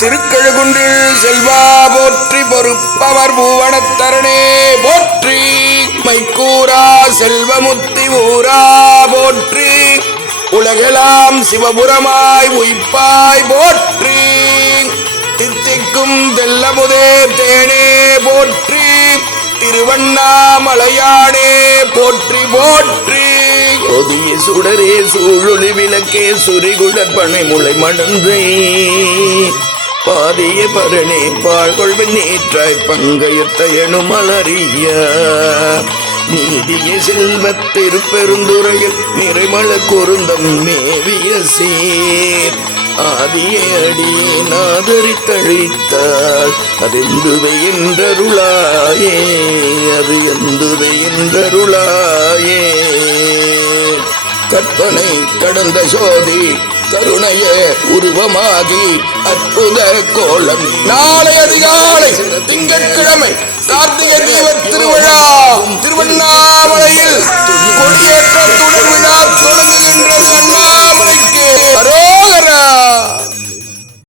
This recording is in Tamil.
திருக்கழுகுன்றில் செல்வா போற்றி பொறுப்பவர் பூவனத்தரணே போற்றி மைக்கூரா செல்வமுத்தி ஊரா போற்றி உலகெல்லாம் சிவபுரமாய் உய்ப்பாய் போற்றி தித்திக்கும் தெல்லமுதே தேனே போற்றி திருவண்ணாமலையானே போற்றி போற்றி ஒதிய சுடரே சூழொளி விளக்கே சுரிகுடற்பனை முளை மணந்தை பாதிய பரணே பாழ்கொள்வன் நீற்றாய் பங்கயத்தையனும் மலரிய நீதிய செல்வத்திருப்பெருந்துறையில் நிறைமள குருந்தம் மேவிய சீர் ஆதிய அடியேன் ஆதரித்தழித்தாள் அதெந்துவை என்றருளாயே அது எந்துவை என்றருளாயே கற்பனை கடந்த சோதி கருணைய உருவமாகி அற்புத கோலம் நாளை அதிகாலை திங்கட்கிழமை கார்த்திகை தீப திருவிழா திருவண்ணாமலையில் கொடியேற்றத்துடன்